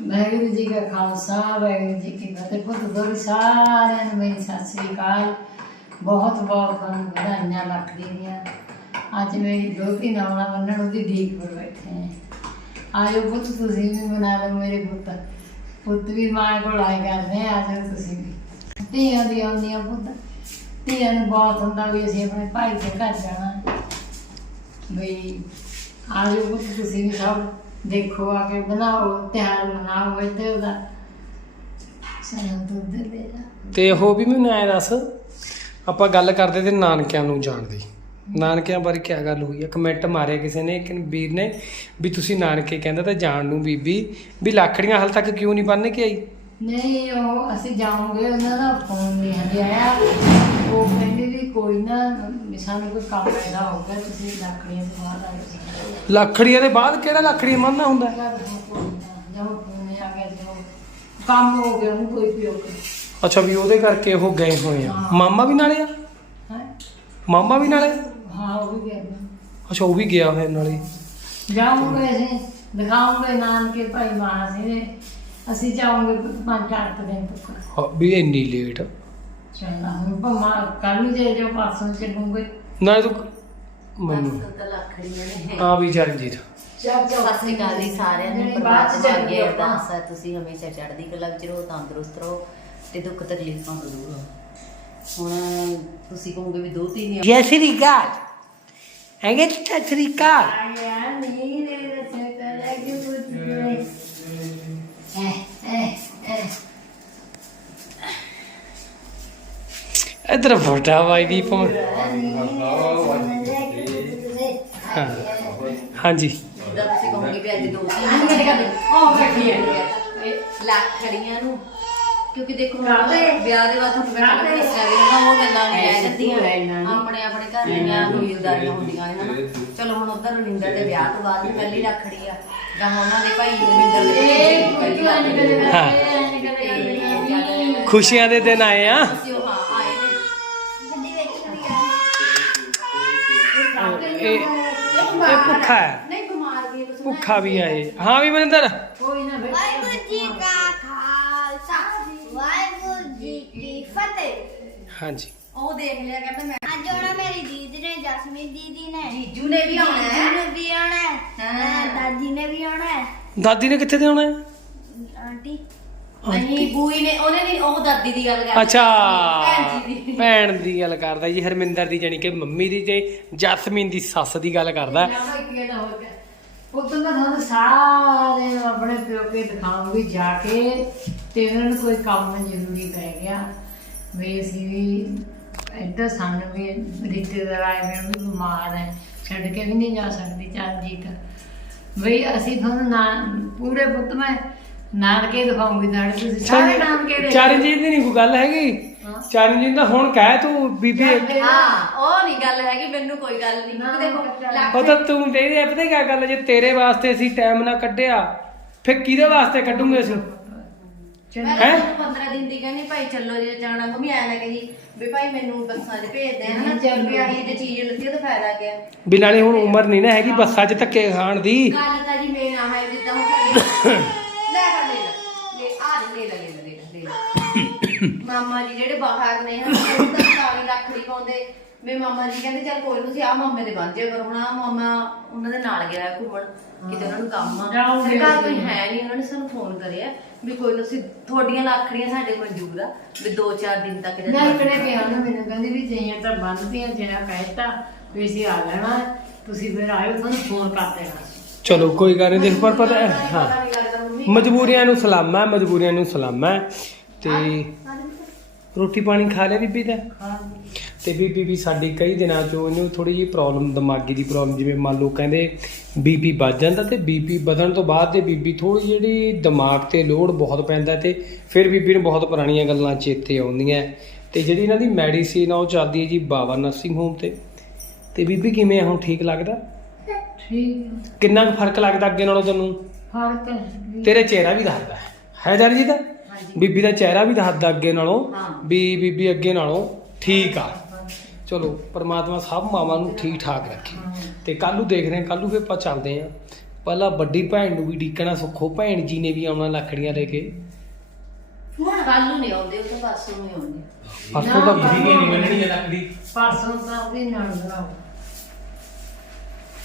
ਵਾਹਿਗੁਰੂ ਜੀ ਕਾ ਖਾਲਸਾ, ਵਾਹਿਗੁਰੂ ਜੀ ਕੀ ਫਤਿਹ। ਪੁੱਤ ਦੋਰੀ ਸਾਰਿਆਂ ਨੂੰ ਮੇਰੀ ਸਤਿ ਸ੍ਰੀ ਅਕਾਲ। ਬਹੁਤ ਬਹੁਤ ਤੁਹਾਨੂੰ ਵਧਾਈਆਂ ਲੱਖ ਦੀਆਂ ਅੱਜ ਮੇਰੀ ਦੋਤੀ ਨਾਵਣਾ ਬੰਨਣ ਉਹਦੀ ਢੀਕ ਪਰ ਬੈਠੇ ਆ। ਆਇਓ ਪੁੱਤ, ਤੁਸੀਂ ਵੀ ਮਨਾ ਲਓ ਮੇਰੇ ਪੁੱਤ। ਪੁੱਤ ਵੀ ਮਾਂ ਕੋਲ ਆਏ ਕਰਦੇ ਆ ਆਜੋ ਤੁਸੀਂ ਵੀ। ਧੀਆਂ ਦੀ ਆਉਂਦੀਆਂ ਪੁੱਤ। ਧੀਆਂ ਨੂੰ ਬਹੁਤ ਹੁੰਦਾ ਵੀ ਅਸੀਂ ਆਪਣੇ ਭਾਈ ਦੇ ਘਰ ਜਾਣਾ। ਬਈ ਆਜੋ ਪੁੱਤ, ਤੁਸੀਂ ਵੀ ਸਭ ਦੇਖੋ ਆ ਕੇ ਬਣਾਓ, ਤਿਆਰ ਮਨਾਓ ਇੱਥੇ ਉਹਦਾ। ਸਾਨੂੰ ਦੁੱਧ ਦੇ ਜਾ ਤੇ ਉਹ ਵੀ ਮੈਨੂੰ ਐ ਦੱਸ, ਆਪਾਂ ਗੱਲ ਕਰਦੇ ਤੇ ਨਾਨਕਿਆਂ ਨੂੰ ਜਾਣ ਦੀ। ਨਾਨਕਿਆਂ ਬਾਰੇ ਕੀ ਗੱਲ ਹੋਈ ਹੈ ਕਮੈਂਟ ਮਾਰਿਆ ਕਿਸੇ ਨੇ ਕਿ ਵੀਰ ਨੇ ਵੀ ਤੁਸੀਂ ਨਾਨਕੇ ਕਹਿੰਦਾ ਤਾਂ ਜਾਣ ਨੂੰ ਬੀਬੀ, ਵੀ ਲੱਖੜੀਆਂ ਹਾਲ ਤੱਕ ਕਿਉਂ ਨਹੀਂ ਬੰਨ ਕੇ ਆਈ? ਨਹੀਂ ਉਹ ਅਸੀਂ ਜਾਵਾਂਗੇ ਉਹਨਾਂ ਦਾ ਫੋਨ ਨਹੀਂ ਹਜੇ ਆਇਆ। ਉਹ ਕਹਿੰਦੇ ਵੀ ਕੋਈ ਨਾ ਵੀ ਸਾਨੂੰ ਕੋਈ ਕੰਮ ਪੈਦਾ ਹੋ ਗਿਆ ਤੁਸੀਂ ਲੱਕੜੀਆਂ ਤੋਂ ਬਾਹਰ ਆ ਜਾਓ। ਲੱਖੜੀਆਂ ਦੇ ਬਾਅਦ ਕਿਹੜਾ ਲੱਖੜੀ ਮੰਨਣਾ ਹੁੰਦਾ? ਹੈ? ਜਦੋਂ ਫੋਨ ਆ ਗਿਆ ਜਦੋਂ ਕੰਮ ਹੋ ਗਿਆ ਉਹਨੂੰ ਕੋਈ ਪਿਓ ਕੇ ਅੱਛਾ ਵੀ ਉਹਦੇ ਕਰਕੇ ਉਹ ਗਏ ਹੋਏ ਆ। ਹਾਂ। ਮਾਮਾ ਵੀ ਨਾਲੇ ਆ? ਹੈ? ਮਾਮਾ ਵੀ ਨਾਲੇ? ਹਾਂ ਉਹ ਵੀ ਗਿਆ। ਅੱਛਾ ਉਹ ਵੀ ਗਿਆ ਹੋਇਆ ਨਾਲੇ। ਜਾਉਂਗੇ ਅਸੀਂ ਦਿਖਾਉਂਗੇ ਨਾਨਕੇ ਭਾਈ ਸਿੰਘ ਨੇ। ਅਸੀਂ ਜਾਉਂਗੇ ਪੰਜ ਚਾਰ ਕੁ ਦਿਨ ਤੱਕ। ਹਾਂ, ਵੀ ਇੰਨੀ ਲੇਟ ਚੱਲਣਾ ਹੁਣ ਭਮਾ ਕੱਲ ਨੂੰ ਜੇ ਜੋ ਪਾਸੋਂ ਚੱਲੂਗੇ। ਨਾਲੇ ਤੂੰ ਮੈਨੂੰ ਨੇ। ਆ ਵੀ ਚਰਨਜੀਤ। ਚੱਲ ਸਤਿ ਸ਼੍ਰੀ ਅਕਾਲ ਜੀ ਸਾਰਿਆਂ ਨੂੰ ਬਾਅਦ ਚ ਅੱਗੇ ਆਪਾਂ। ਅਰਦਾਸ ਹੈ ਤੁਸੀਂ ਹਮੇਸ਼ਾ ਚੜ੍ਹਦੀ ਕਲਾ ਵਿੱਚ ਰਹੋ ਤੰਦਰੁਸਤ ਰਹੋ ਤੇ ਦੁੱਖ ਤਕਲੀਫਾਂ ਤੋਂ ਦੂਰ ਰਹੋ। ਹੁਣ ਤੁਸੀਂ ਕਹੋਗੇ ਵੀ ਦੋ ਤਿੰਨ ਜੈ ਸ੍ਰੀ ਅਕਾਲ। ਹੈਗੇ ਸਤਿ ਸ੍ਰੀ ਅਕਾਲ। ਆਇਆ ਨਹੀਂ ਰੇ ਰਸੇ ਕਰੇ ਕਿ ਪੁੱਛੇ ਐ ਐ ਐ ਇਧਰ ਫੋਟਾ ਵਾਈ ਦੀ ਪਾ ਹਾਂ ਹਾਂਜੀ ਜਿੱਦਾਂ ਤੁਸੀਂ ਕਹੋਗੇ ਵੀ ਅੱਜ ਦੋ ਅੰਨ ਤਿੰਨ ਕਰ ਉਹ ਬੈਠੀ ਹੈ ਲੱਖੜੀਆਂ ਨੂੰ ਕਿਉਂਕਿ ਦੇਖੋ ਹੁਣ। ਵਿਆਹ ਦੇ ਬਾਅਦ ਤੁਹਾਨੂੰ ਪਤਾ ਕਰਦੇ। ਦੱਸਿਆ ਵੀ ਨਾ ਉਹ ਗੱਲਾਂ ਨਹੀਂ ਰਹਿ ਜਾਂਦੀਆਂ। ਆਪਣੇ ਆਪਣੇ ਘਰ ਦੀਆਂ ਦੁਨੀਆਦਾਰੀਆਂ ਹੁੰਦੀਆਂ ਨੇ ਹਨਾ ਚਲੋ ਹੁਣ ਉਧਰ ਰਵਿੰਦਰ ਦੇ ਵਿਆਹ ਤੋਂ ਬਾਅਦ ਵੀ ਪਹਿਲੀ ਰੱਖੜੀ ਆ ਜਾਂ ਉਹਨਾਂ ਦੇ ਭਾਈ ਰਵਿੰਦਰ ਦੇ ਪਹਿਲੀ ਰੱਖੜੀ ਆ। ਖੁਸ਼ੀਆਂ ਦੇ ਦਿਨ ਆਏ ਆ ਅਸੀਂ ਉਹ ਹਾਂ ਆਏ ਨੇ ਇਹ ਇਹ ਭੁੱਖਾ ਹੈ। ਨਹੀਂ ਬਿਮਾਰ ਵੀ ਕੁਛ ਭੁੱਖਾ ਵੀ ਆਏ ਹਾਂ ਵੀ ਮਨਿੰਦਰ। ਕੋਈ ਨਾ ਵਾਹਿਗੁਰੂ ਜੀ ਕਾ ਖਾਲਸਾ। ਵਾਹਿਗੁਰੂ ਜੀ ਕੀ ਫਤਿਹ। ਹਾਂਜੀ। ਉਹ ਦੇਖ ਲਿਆ ਕਹਿੰਦਾ ਮੈਂ। ਅੱਜ ਆਉਣਾ ਮੇਰੀ ਦੀਦੀ ਨੇ ਜਸਮੀਨ ਦੀਦੀ ਨੇ। ਜੀਜੂ ਨੇ ਵੀ ਆਉਣਾ ਜੀਜੂ ਹੈ ਨੇ ਵੀ ਆਉਣਾ ਹੈ। ਹਾਂ। ਦਾਦੀ ਨੇ ਵੀ ਆਉਣਾ ਹੈ। ਦਾਦੀ ਨੇ ਕਿੱਥੇ ਦੇ ਆਉਣਾ ਹੈ? ਆਂਟੀ। ਨਹੀਂ ਬੂਈ ਨੇ ਉਹਨੇ ਨਹੀਂ ਉਹ ਦਾਦੀ ਦੀ ਗੱਲ ਕਰ ਅੱਛਾ। ਭੈਣ ਜੀ ਦੀ। ਭੈਣ ਦੀ ਗੱਲ ਕਰਦਾ ਜੀ ਹਰਮਿੰਦਰ ਦੀ ਜਾਨੀ ਕਿ ਮੰਮੀ ਦੀ ਤੇ ਜਸਮੀਨ ਦੀ ਸੱਸ ਦੀ ਗੱਲ ਕਰਦਾ। ਉਦੋਂ ਦਾ ਤੁਹਾਨੂੰ ਸਾਰੇ ਨੂੰ ਆਪਣੇ ਪਿਓ ਕੇ ਦਿਖਾਉਂਗੀ ਜਾ ਕੇ ਤੇ ਉਹਨਾਂ ਨੂੰ ਕੋਈ ਕੰਮ ਜ਼ਰੂਰੀ ਪੈ ਗਿਆ। ਵੀ ਅਸੀਂ ਵੀ ਇੱਧਰ ਸਾਨੂੰ ਵੀ ਰਿਸ਼ਤੇਦਾਰ ਆਏ ਵੀ ਬਿਮਾਰ ਹੈ ਛੱਡ ਕੇ ਵੀ ਨਹੀਂ ਜਾ ਸਕਦੀ ਚਰਨਜੀਤ ਬਈ ਅਸੀਂ ਤੁਹਾਨੂੰ ਨਾ ਪੂਰੇ ਪੁੱਤ ਮੈਂ ਨਾਨਕੇ ਦਿਖਾਉਂਗੀ ਤੁਹਾਡੇ ਤੁਸੀਂ ਸਾਰੇ ਨਾਨਕੇ ਦੇ ਚਰਨਜੀਤ ਦੀ ਨਹੀਂ ਕੋਈ ਗੱਲ ਹੈਗੀ। ਚਰਨਜੀਤ ਦਾ ਹੁਣ ਕਹਿ ਤੂੰ ਬੀਬੀ ਹਾਂ ਉਹ ਨਹੀਂ ਗੱਲ ਹੈਗੀ ਮੈਨੂੰ ਕੋਈ ਗੱਲ ਨਹੀਂ। ਦੇਖੋ ਉਹ ਤਾਂ ਤੂੰ ਦੇ ਦੇ ਪਤਾ ਕੀ ਗੱਲ ਹੈ, ਜੇ ਤੇਰੇ ਵਾਸਤੇ ਅਸੀਂ ਟਾਈਮ ਨਾ ਕੱਢਿਆ ਫਿਰ ਕਿਹਦੇ ਵਾਸਤੇ ਕੱਢੂਗੇ ਅਸੀਂ? ਹੈਂ? ਤਾਂ 15 ਦਿਨ ਦੀ ਕਹਿੰਦੀ ਭਾਈ ਚੱਲੋ ਜੇ ਜਾਣਾ ਮੰਮੀ ਐ ਨਾ ਕਹੀ ਵੀ ਭਾਈ ਮੈਨੂੰ ਬੱਸਾਂ 'ਚ ਭੇਜ ਦੇ ਹਨਾ? ਚੱਲ। ਵੀ ਆਹੀ ਤੇ ਚੀਜ਼ ਲੱਤੀ ਤਾਂ ਫਾਇਦਾ ਗਿਆ ਵੀ ਨਾਲੇ ਹੁਣ ਉਮਰ ਨਹੀਂ ਨਾ ਹੈਗੀ ਬੱਸਾਂ 'ਚ ਧੱਕੇ ਖਾਣ ਦੀ। ਗੱਲ ਤਾਂ ਜੀ ਮੇਨ ਆ ਹੈ ਜਿੱਦਾਂ ਹੁਣ ਸਾਡੇ ਲੈ ਕਰ ਲੈ ਲੈ ਲੈ ਆ ਲੈ ਲੈ ਲੈ ਲੈ ਲੈ ਲੈ ਲੈ। ਮਾਮਾ ਜੀ ਜਿਹੜੇ ਬਾਹਰ ਨੇ ਹਨਾ ਉਹ ਤਾਂ 40 ਲੱਖ ਦੀ ਪਾਉਂਦੇ। ਮੇ ਮਾਮਾ ਜੀ ਕਹਿੰਦੇ ਚੱਲ ਕੋਈ ਨੀ ਤੁਸੀਂ ਆ ਮਾਮੇ ਦੇ ਬਾਂਝੇ ਕਰੋ ਹੁਣ ਆਹ ਮਾਮਾ ਉਹਨਾਂ ਦੇ ਨਾਲ ਗਿਆ ਹੈ ਘੁੰਮਣ ਕਿਤੇ ਉਹਨਾਂ ਨੂੰ ਕੰਮ ਆ। ਜਾਓਗੇ ਸਰਕਾਰ ਕੋਈ ਹੈ ਨਹੀਂ ਉਹਨਾਂ ਨੇ ਸਾਨੂੰ ਫੋਨ ਕਰਿਆ ਵੀ ਕੋਈ ਨੀ ਤੁਸੀਂ ਤੁਹਾਡੀਆਂ ਲੱਖੜੀਆਂ ਸਾਡੇ ਕੋਲ ਮੌਜੂਦ ਆ ਵੀ 2-4 ਦਿਨ ਤੱਕ ਜਦ ਨਹੀਂ ਕਿਹੜੇ ਕਿਹਾ ਨਾ ਮੈਨੂੰ ਕਹਿੰਦੀ ਵੀ ਜਈਆਂ ਤਾਂ ਬੰਦਦੀਆਂ ਜਿਹੜਾ ਕਹਿਤਾ ਵੀ ਅਸੀਂ ਆ ਲੈਣਾ ਹੈ, ਤੁਸੀਂ ਫਿਰ ਆਇਓ ਤੁਹਾਨੂੰ ਫੋਨ ਕਰ ਦੇਣਾ। ਚਲੋ ਕੋਈ ਗੱਲ ਨਹੀਂ ਦੇਖ ਪਰ ਪਤਾ ਹੈ, ਹਾਂ। ਮਜਬੂਰੀਆਂ ਨੂੰ ਸਲਾਮਾ ਮਜਬੂਰੀਆਂ ਨੂੰ ਸਲਾਮਾ। ਤੇ ਰੋਟੀ ਪਾਣੀ ਖਾ ਲਿਆ ਬੀਬੀ ਦਾ? ਹਾਂ ਤੇ ਬੀਬੀ ਵੀ ਸਾਡੀ ਕਈ ਦਿਨਾਂ ਤੋਂ ਇਹਨੂੰ ਥੋੜੀ ਜਿਹੀ ਪ੍ਰੋਬਲਮ ਦਿਮਾਗੀ ਦੀ ਪ੍ਰੋਬਲਮ ਜਿਵੇਂ ਮੰਨ ਲਓ ਕਹਿੰਦੇ ਬੀਪੀ ਵੱਧ ਜਾਂਦਾ ਤੇ ਬੀਪੀ ਵਧਣ ਤੋਂ ਬਾਅਦ ਤੇ ਬੀਬੀ ਥੋੜੀ ਜਿਹੜੀ ਦਿਮਾਗ ਤੇ ਲੋਡ ਬਹੁਤ ਪੈਂਦਾ ਤੇ ਫਿਰ ਬੀਬੀ ਨੂੰ ਬਹੁਤ ਪੁਰਾਣੀਆਂ ਗੱਲਾਂ ਚੇਤੇ ਆਉਂਦੀਆਂ। ਤੇ ਜਿਹੜੀ ਇਹਨਾਂ ਦੀ ਮੈਡੀਸਿਨ ਆ ਉਹ ਚੱਲਦੀ ਹੈ ਜੀ ਬਾਬਾ ਨਰਸਿੰਗ ਹੋਮ ਤੇ। ਤੇ ਬੀਬੀ ਕਿਵੇਂ ਹੁਣ ਠੀਕ ਲੱਗਦਾ? ਠੀਕ। ਕਿੰਨਾ ਕੁ ਫ਼ਰਕ ਲੱਗਦਾ ਅੱਗੇ ਨਾਲੋਂ ਤੈਨੂੰ? ਫ਼ਰਕ। ਤੇਰੇ ਚਿਹਰਾ ਵੀ ਦੱਸਦਾ। ਹੈ ਹੈ ਬੀਬੀ ਦਾ ਚਿਹਰਾ ਵੀ ਦੱਸਦਾ ਅੱਗੇ ਨਾਲੋਂ ਹਾਂ। ਵੀ ਬੀਬੀ ਅੱਗੇ ਨਾਲੋਂ ਠੀਕ ਆ। ਚਲੋ ਪ੍ਰਮਾਤਮਾ ਸਭ ਮਾਵਾਂ ਨੂੰ ਠੀਕ ਠਾਕ ਰੱਖੇ। ਤੇ ਕੱਲ ਨੂੰ ਦੇਖਦੇ ਹਾਂ ਕੱਲ ਨੂੰ ਫਿਰ ਆਪਾਂ ਚੱਲਦੇ ਹਾਂ। ਪਹਿਲਾਂ ਵੱਡੀ ਭੈਣ ਨੂੰ ਵੀ ਡੀਕਣਾ ਸੁੱਖੋ ਭੈਣ ਜੀ ਨੇ ਵੀ ਆਉਣਾ ਲੱਕੜੀਆਂ ਲੈ ਕੇ। ਕੱਲ ਨੂੰ ਨਹੀਂ ਆਉਂਦੇ ਉਹ ਤਾਂ ਪਰਸੋਂ ਨੂੰ ਹੀ ਆਉਂਦੇ। ਪਰਸੋਂ ਤਾਂ ਨਾ, ਬੀਬੀ ਨਹੀਂ ਮਿਲਣੀ ਲੱਕੜੀ। ਪਰਸੋਂ ਤਾਂ ਉਹਦੀ ਨਾਲ। ਬਣਾਓ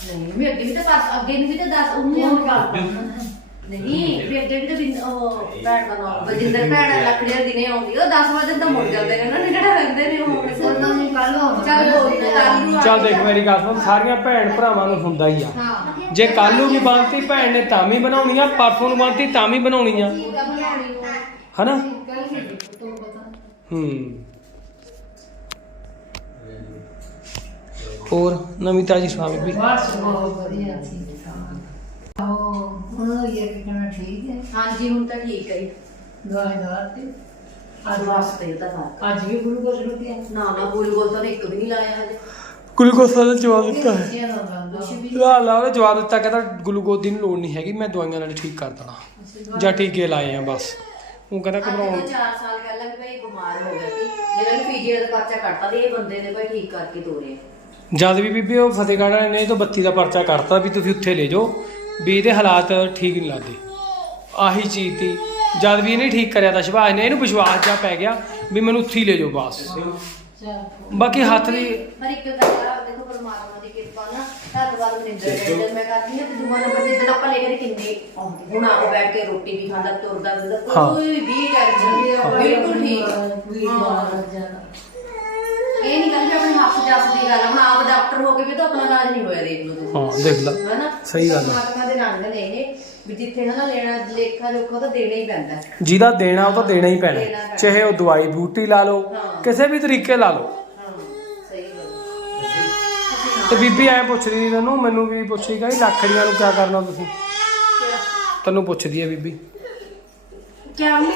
ਨਹੀਂ ਮੈਂ ਅੱਗੇ ਵੀ ਤਾਂ ਪਰਸ ਅੱਗੇ ਨੂੰ ਵੀ ਤਾਂ ਦੱਸ ਉਹਨੂੰ ਹੀ ਆਉਂਦੇ ਕਰ ਨਹੀਂ ਫਿਰ ਅੱਗੇ ਵੀ ਤਾਂ ਬਿੰਦ ਉਹ ਭੈਣ ਦਾ ਨਾਮ ਬਲਜਿੰਦਰ ਭੈਣ ਲੱਕੜੀਆਂ ਦਿਨੇ ਆਉਂਦੀ ਉਹ 10 ਵਜੇ ਤਾਂ ਮੁੜ ਜਾਂਦੇ ਨੇ ਉਹਨਾਂ ਨੇ ਕਿਹੜਾ ਰਹਿੰਦੇ ਨੇ ਉਹ। ਉਹਨਾਂ ਨੇ ਕੱਲ ਹੋਣਾ ਚੱਲ ਕੋਈ ਨਾ ਕੱਲ ਨੂੰ ਆ ਚੱਲ ਕੇ ਦੇਖ ਮੇਰੀ ਗੱਲ ਸੁਣ ਸਾਰੀਆਂ ਭੈਣ ਭਰਾਵਾਂ ਨੂੰ ਹੁੰਦਾ ਹੀ ਆ। ਹਾਂ। ਜੇ ਕੱਲ ਨੂੰ ਵੀ ਬੰਨਤੀ ਭੈਣ ਨੇ ਤਾਂ ਵੀ ਬਣਾਉਣੀ ਆ ਪਰਸੋਂ ਨੂੰ ਬੰਨਤੀ ਤਾਂ ਵੀ ਬਣਾਉਣੀ ਆ। ਹਨਾ? ਕੱਲ ਹੀ। ਹੋਰ ਨਵੀਂ ਤਾਜੀ ਬੀਬੀ। ਬਸ ਬਹੁਤ ਵਧੀਆ ਸੀ ਉਹ ਹੁਣ ਇਹ ਕਿਹਨਾਂ ਠੀਕ ਹੈ? ਹਾਂਜੀ ਹੁਣ ਤਾਂ ਠੀਕ ਹੈ ਜੀ। ਦਵਾਈ ਦਵਾ ਤੇ ਅੱਜ ਵਾਸਤੇ ਤਾਂ ਫ਼ਰਕ ਅੱਜ ਵੀ ਗਲੂਕੋਜ਼ ਰੁਕਿਆ ਨਾ ਨਾ ਗਲੂਕੋਜ਼ ਤਾਂ ਇੱਕ ਵੀ ਨਹੀਂ ਲਾਇਆ ਹਜੇ। ਗਲੂਕੋਸ ਦਾ ਜਵਾਬ ਦਿੱਤਾ ਹੈ। ਦਾ ਲਾ ਲਾ ਉਹਨੇ ਜਵਾਬ ਦਿੱਤਾ ਕਹਿੰਦਾ ਗਲੂਕੋਜ਼ ਦੀ ਲੋੜ ਨਹੀਂ ਹੈਗੀ ਮੈਂ ਦਵਾਈਆਂ ਨਾਲ ਠੀਕ ਕਰ ਦੇਣਾ। ਜਾਂ ਟੀਕੇ ਲਾਏ ਆ ਬਸ। ਉਹ ਕਹਿੰਦਾ ਘਬਰਾਉਣ ਤੋਂ 4 ਸਾਲ ਪਹਿਲਾਂ ਵੀ ਭਾਈ ਬਿਮਾਰ ਹੋ ਗਿਆ ਸੀ। ਜਿਹਨਾਂ ਨੇ ਪੀਜੀਆਈ ਦਾ ਪਰਚਾ ਕੱਟਤਾ ਤੇ ਇਹ ਬੰਦੇ ਨੇ ਭਾਈ ਠੀਕ ਕਰਕੇ ਤੋਰੇ। ਜਦ ਵੀ ਬੀਬੀ ਉਹ ਫਤਿਹਗੜ੍ਹ ਵਾਲੇ ਨੇ ਇਹ ਤੋਂ ਬੱਤੀ ਦਾ ਪਰਚਾ ਕੱਟਤਾ ਵੀ ਤੁਸੀਂ ਉੱਥੇ ਲੈ ਜਾਓ। ਵੀ ਇਹਦੇ ਹਾਲਾਤ ਠੀਕ ਨਹੀਂ ਲੱਗਦੇ। ਆਹੀ ਚੀਜ਼ ਤੀ। ਜਦ ਵੀ ਇਹਨੇ ਠੀਕ ਕਰਿਆ ਤਾਂ ਸ਼ਿਵਾਜ ਨੇ ਇਹਨੂੰ ਵਿਸ਼ਵਾਸ ਜਾ ਪੈ ਗਿਆ ਵੀ ਮੈਨੂੰ ਉੱਥੇ ਹੀ ਲੈ ਜਾਓ ਬਸ ਬਾਕੀ ਹੱਥ ਦੀ ਹਰ ਇੱਕ ਦਾ ਦੇਖੋ ਪਰਮਾਤਮਾ ਦੀ ਕਿਰਪਾ ਨਾਲ ਧੰਨਵਾਦ ਮਨਿੰਦਰ ਜੀ। ਮੈਂ ਕਰਦੀ ਹਾਂ ਤੇ ਦੂਆ ਨੰਬਰ ਤੇ ਜਦੋਂ ਆਪਾਂ ਲੈ ਕੇ ਕਿੰਨੇ ਹੁਣ ਆਪ ਬੈਠ ਕੇ ਰੋਟੀ ਵੀ ਖਾਂਦਾ ਤੁਰਦਾ ਫਿਰਦਾ। ਕੋਈ ਵੀ ਟੈਨਸ਼ਨ ਨਹੀਂ ਬਿਲਕੁਲ ਠੀਕ। ਹਾਂ। ਇਹ ਨਹੀਂ ਕਹਿੰਦੇ ਆਪਣੇ ਹੱਥ ਜੱਸ ਦੀ ਗੱਲ ਆ। ਹੁਣ ਆਪ ਡਾਕਟਰ ਹੋ ਕੇ ਵੀ ਤਾਂ ਆਪਣਾ ਇਲਾਜ ਨਹੀਂ ਹੋਇਆ ਦੇਖ ਲਓ ਤੁਸੀਂ ਹਾਂ ਦੇਖ ਲਾ ਹੈਨਾ ਸਹੀ ਗੱਲ ਆ। ਪਰਮਾਤਮਾ ਦੇ ਰੰਗ ਨੇ ਇਹ ਵੀ ਜਿੱਥੇ ਨਾ ਲੈਣਾ ਲੇਖਾ ਜੋਖਾ ਤਾਂ ਦੇਣਾ ਹੀ ਪੈਂਦਾ ਹੈ। ਜਿਹਦਾ ਦੇਣਾ ਉਹ ਤਾਂ ਦੇਣਾ ਹੀ ਪੈਣਾ ਦੇਣਾ ਪੈਣਾ। ਚਾਹੇ ਉਹ ਦਵਾਈ ਬੂਟੀ ਲਾ ਲਓ ਹਾਂ। ਕਿਸੇ ਵੀ ਤਰੀਕੇ ਲਾ ਲਓ ਹਾਂ ਸਹੀ ਗੱਲ ਤੇ ਬੀਬੀ ਐ ਪੁੱਛਦੀ ਸੀ ਤੈਨੂੰ ਮੈਨੂੰ ਵੀ ਪੁੱਛੀ ਗਈ ਲੱਖੜੀਆਂ ਨੂੰ ਕਿਆ ਕਰਨਾ ਤੁਸੀਂ ਤੈਨੂੰ ਪੁੱਛਦੀ ਹੈ ਬੀਬੀ ਕਿਆ ਇਹ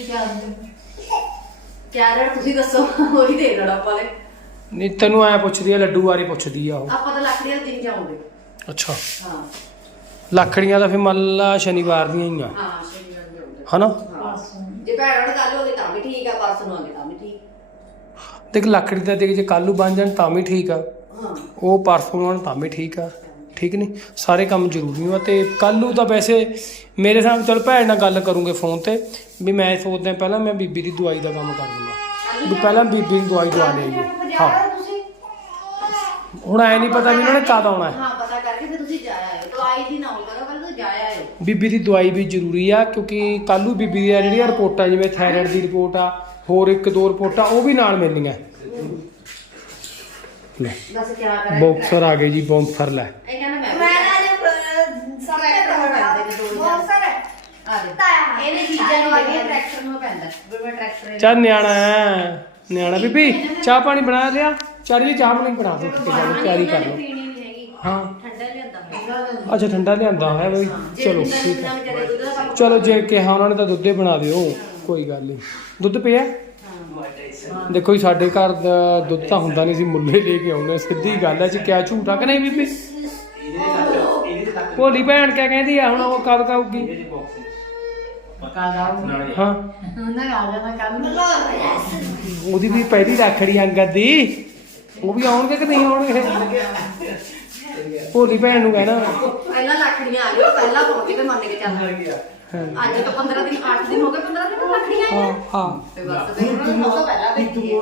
ਚੱਲ ਕਿਆ ਰੇਟ ਤੁਸੀਂ ਦੱਸੋ ਉਹੀ ਦੇ ਦੇਣਾ ਆਪਾਂ ਨੇ ਨਹੀਂ ਤੈਨੂੰ ਐ ਪੁੱਛਦੀ ਹੈ ਲੱਡੂ ਬਾਰੇ ਪੁੱਛਦੀ ਆ ਉਹ। ਆਪਾਂ ਤਾਂ ਲੱਕੜੀਆਂ ਦਿਨ ਜਾਉਂਗੇ ਅੱਛਾ। ਹਾਂ। ਲੱਖੜੀਆਂ ਤਾਂ ਫਿਰ ਮੰਨ ਲਾ ਸ਼ਨੀਵਾਰ ਦੀਆਂ ਹੀ ਆ। ਹਾਂ ਸ਼ਨੀਵਾਰ ਨੂੰ ਜਾਉਂਗੇ ਹਨਾ? ਹਾਂ। ਜੇ ਭੈਣ ਨਾਲ ਗੱਲ ਹੋ ਗਈ ਤਾਂ ਵੀ ਠੀਕ ਆ ਪਰਸੋਂ ਨੂੰ ਆ ਗਏ ਤਾਂ ਵੀ ਠੀਕ। ਦੇਖ ਲੱਕੜੀ ਦਾ ਦੇਖ ਜੇ ਕੱਲ ਨੂੰ ਬਣ ਜਾਣ ਤਾਂ ਵੀ ਠੀਕ ਆ। ਹਾਂ। ਉਹ ਪਰਸੋਂ ਨੂੰ ਆਉਣ ਤਾਂ ਵੀ ਠੀਕ ਆ। ਠੀਕ ਨਹੀਂ ਸਾਰੇ ਕੰਮ ਜ਼ਰੂਰੀ ਆ ਤੇ ਕੱਲ ਨੂੰ ਤਾਂ ਵੈਸੇ ਮੇਰੇ ਸਾਹਮਣੇ ਚਲ ਭੈਣ ਨਾਲ ਗੱਲ ਕਰੂੰਗੇ ਫੋਨ ਤੇ ਵੀ ਮੈਂ ਸੋਚਦਾ ਪਹਿਲਾਂ ਮੈਂ ਬੀਬੀ ਦੀ ਦਵਾਈ ਦਾ ਕੰਮ ਕਰ ਲਵਾਂ ਵੀ ਪਹਿਲਾਂ ਬੀਬੀ ਦੀ ਦਵਾਈ ਦਵਾ ਲਈਏ ਹਾਂ। ਹੁਣ ਐ ਨਹੀਂ ਪਤਾ ਵੀ ਉਹਨਾਂ ਨੇ ਕਦ ਆਉਣਾ ਹੈ। ਹਾਂ ਪਤਾ ਕਰਕੇ ਫਿਰ ਤੁਸੀਂ ਜਾ ਆਇਓ। ਦਵਾਈ ਦੀ ਨਾ ਕਰੋ ਪਹਿਲਾਂ ਤੁਸੀਂ ਜਾ ਆਇਓ। ਬੀਬੀ ਦੀ ਦਵਾਈ ਵੀ ਜ਼ਰੂਰੀ ਆ ਕਿਉਂਕਿ ਕੱਲ ਨੂੰ ਬੀਬੀ ਦੀਆਂ ਜਿਹੜੀਆਂ ਰਿਪੋਰਟਾਂ ਜਿਵੇਂ ਥਾਇਰਾਇਡ ਦੀ ਰਿਪੋਰਟ ਆ ਹੋਰ ਇੱਕ ਦੋ ਰਿਪੋਰਟਾਂ ਉਹ ਵੀ ਨਾਲ ਮਿਲਣੀਆਂ। ਲੈ ਬਸ ਕਿਆ ਕਰਾਂ? ਬਾਕਸਰ ਆ ਗਏ ਜੀ ਬਾਕਸਰ ਲੈ। ਇਹ ਕਹਿੰਦਾ ਮੈਂ ਮੈਂ ਨਾ ਜੇ ਸਭ ਤੋਂ ਬਹੁਤ ਸਾਰੇ ਆ ਦੇ। ਇਹਨੇ ਚੀਜ਼ਾਂ ਨੂੰ ਜਿਹੜੀਆਂ ਟਰੈਕਟਰ ਨੂੰ ਪੈਂਦਾ। ਵੀ ਮੈਂ ਟਰੈਕਟਰ ਚੱਲ ਨਿਆਣਾ ਹੈ ਨਿਆਣਾ ਬੀਬੀ ਚਾਹ ਪਾਣੀ ਬਣਾ ਲਿਆ। ਚੱਲ ਜੀ ਚਾਹ ਪਾਣੀ ਬਣਾ ਦੋ ਤਿਆਰੀ ਕਰ ਲਓ। ਪੀਣੀ ਨਹੀਂ ਹੈਗੀ। ਹਾਂ। ਠੰਡਾ ਲਿਆਂਦਾ ਹੋਇਆ। ਅੱਛਾ ਠੰਡਾ ਲਿਆਂਦਾ ਹੋਇਆ ਬਈ। ਚਲੋ ਠੀਕ ਹੈ। ਚਲੋ ਜੇ ਕਿਹਾ ਉਹਨਾਂ ਨੇ ਤਾਂ ਦੁੱਧੇ ਬਣਾ ਦਿਓ ਕੋਈ ਗੱਲ ਨਹੀਂ। ਦੁੱਧ ਪਿਆ? ਦੇਖੋ ਜੀ, ਸਾਡੇ ਘਰ ਦਾ ਦੁੱਧ ਤਾਂ ਹੁੰਦਾ ਨਹੀਂ ਸੀ, ਮੁੱਲੇ ਲੈ ਕੇ ਆਉਂਦੇ ਸਿੱਧੀ ਗੱਲ ਹੈ ਚ ਕਿਆ ਝੂਠਾ ਕਿ ਨਹੀਂ ਬੀਬੀ? ਭੋਲੀ ਭੈਣ ਕਿਆ ਕਹਿੰਦੀ ਆ, ਹੁਣ ਉਹ ਕਦ ਕਾਊਗੀ ਹਾਂ। ਉਹਦੀ ਵੀ ਪਹਿਲੀ ਰੱਖੜੀ ਅੰਗਦ ਦੀ। ਉਹ ਵੀ ਆਉਣਗੇ ਕਿ ਨਹੀਂ ਆਉਣਗੇ? ਭੋਲੀ ਭੈਣ ਨੂੰ ਕਹਿਣਾ। ਪਹਿਲਾਂ ਲੱਕੜੀਆਂ ਆ ਗਈਆਂ ਪਹਿਲਾਂ ਪਹੁੰਚ ਕੇ ਮੰਨ ਕੇ ਚੱਲ। ਅੱਜ ਤਾਂ 15 ਦਿਨ 8 ਦਿਨ ਹੋ ਗਏ 15 ਦਿਨ ਲੱਕੜੀਆਂ ਹਾਂ ਆਈਆਂ ਹਾਂ ਤੇ ਬਸ ਫਿਰ ਉਹਨਾਂ ਨੂੰ ਮੌਕਾ ਪਹਿਲਾਂ ਭੇਜੀ ਹੈ